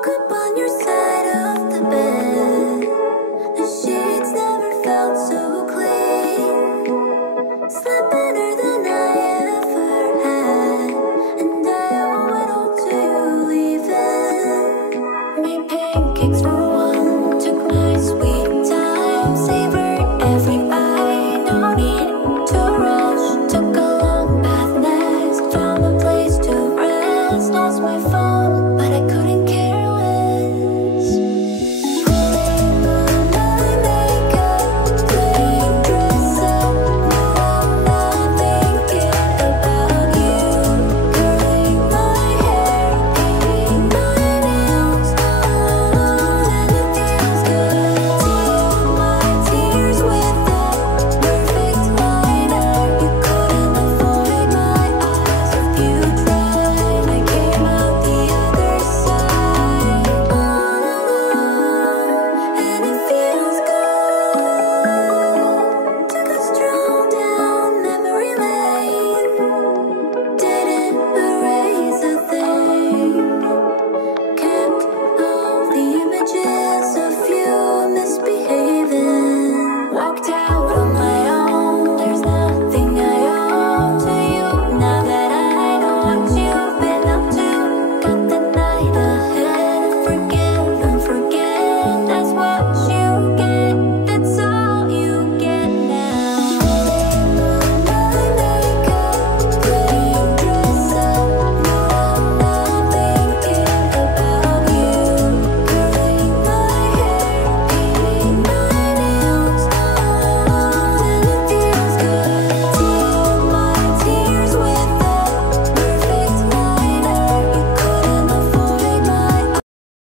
woke up on your side of the bed. The sheets never felt so clean. Slept better than I ever had, and I owe it all to you leaving. Made pancakes for